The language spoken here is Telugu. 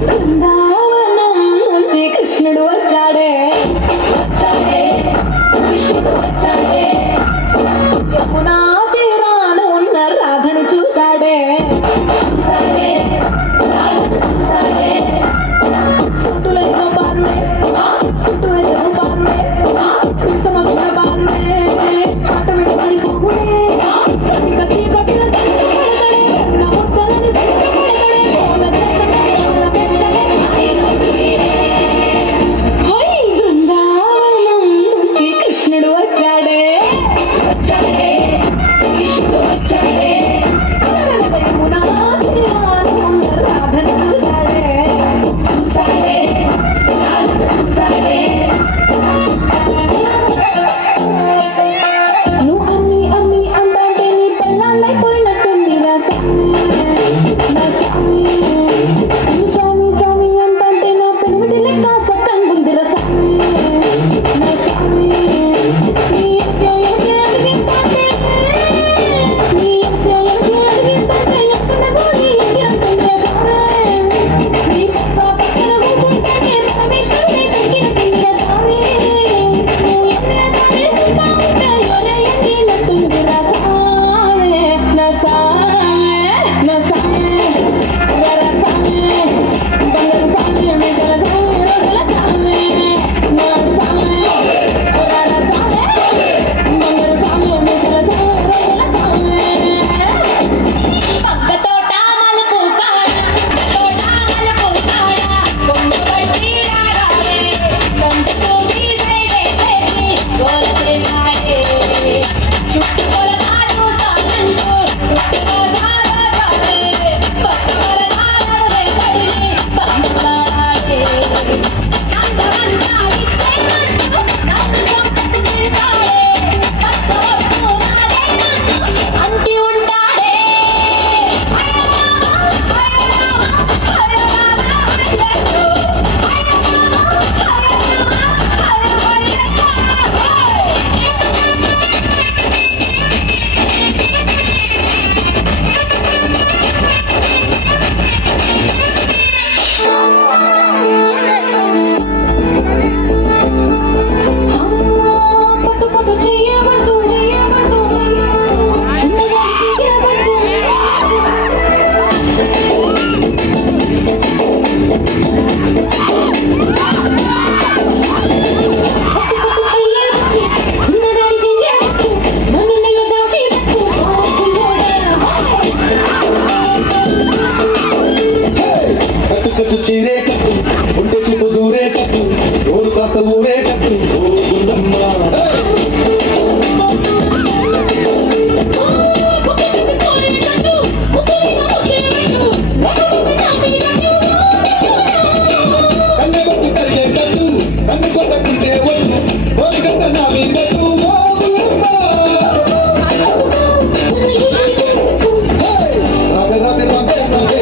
బృందావనం నుంచి కృష్ణుడు వచ్చాడే కృష్ణుడు వచ్చాడే యమునా తీరాన ఉన్న రాధను చూశాడే రాధను చూశాడే చుట్టులైన బారుడే చుట్టువైన బారుడే సమగ్ర బారుడే ఆటమే పడిపోకుడే కత్తి కత్తి కృష్ణుడు వచ్చాడే కృష్ణుడు వచ్చాడే రాధను చూశాడే నువ్వు అమ్మి అమ్మి అంటే నీ పెళ్ళాళ్ళైపోయినట్టుంది నా స్వామి స్వామి అంటే నా పెళ్ళి లెక్క చట్టంగుంది రా స్వామి చీరేటట్టు ఉంటే చూపు దూరేటట్టు ఊరు కాస్త ఊరేటట్టు కన్నెగొట్టు కరిగేటట్టు కన్ను కొట్టకుంటే ఒట్టు కోరికంత నా మీదట్టు రవే రవే రవే రవే